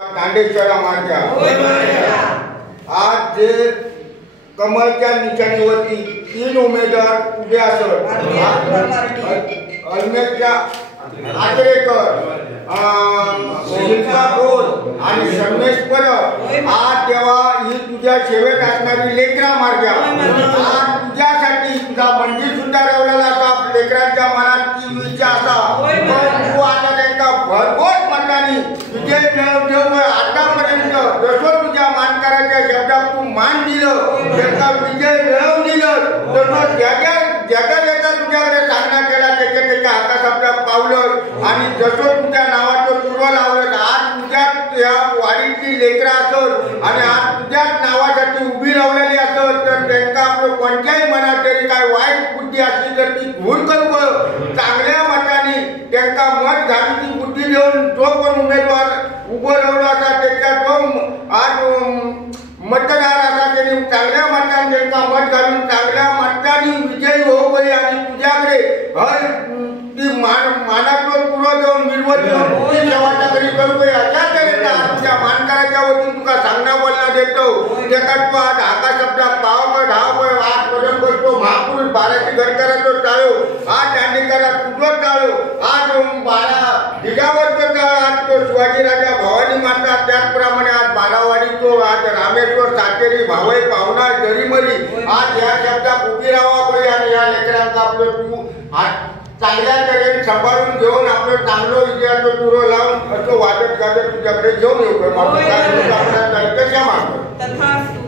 दांडेश्वरा मार्गा आज जे कमलच्या निशाणीवरती 3 उमेदवार उभे असत अल्मेशच्या आचरेकर, शिल्पा घोष आणि संमेश परब आज जेव्हा ही तुझ्या सेवेत असणारी लेकरा मार्गा आज तुझ्यासाठी तुझा मंदिर सुद्धा रवलेला असा लेकरांच्या मनात ती इच्छा असा पण तू आता त्यांना भरघोस मतानी तुझे आतापर्यंत जसं तुझ्या मानकराच्या शब्दात तू मान दिलं त्यांना विजय मिळवून दिलं तसं ज्याच्या तुझ्याकडे सामना केला त्याच्या हातात आपल्या पावलं आणि जसं तुझ्या नावाचं पूर्व लावलं आज तुझ्यात या वाडीची लेकरं असत आणि आज तुझ्याच नावासाठी उभी राहिलेली असत तर त्यांना आपलं कोणत्याही मनात तरी काय वाईट बुद्धी असली तर ती दूर करू चांगल्या मताने त्यांना मत घालून ती बुद्धी देऊन जो पण उमेदवार उभं राहिला असा त्याच्या जो आज मतदार असा त्यांनी चांगल्या मताने त्यांना मत घालून चांगल्या मताने विजयी होईल आणि तुझ्याकडे हर ती मानाचं पुरं देऊन मिळवत देऊन सेवाच्या घरी करू अशा तऱ्हेचा तुझ्या मानकराच्या वतीने तुका सांगणं बोलणं देतो त्याच्यात तू आज आकाश शब्दा पाव ढाव आज पर्यंत करतो महापुरुष बाराची घर करायचो टाळो आज दांडेकरा तुझं टाळो आज 12 ढिगावरचं टाळ आज तो शिवाजीराजा भवानी माता त्याचप्रमाणे आज बारावाडी तो आज रामेश्वर सातेरी भावई पाहुणा जरीमरी आज या शब्दात उभी राहावा पडे आणि या लेकरांचा आपलं तू आज चांगल्या तऱ्हेने सांभाळून घेऊन आपलं चांगलं विजयाचं तुरं लावून असं वाटत गाजत तुझ्याकडे घेऊन येऊ कशा मागतो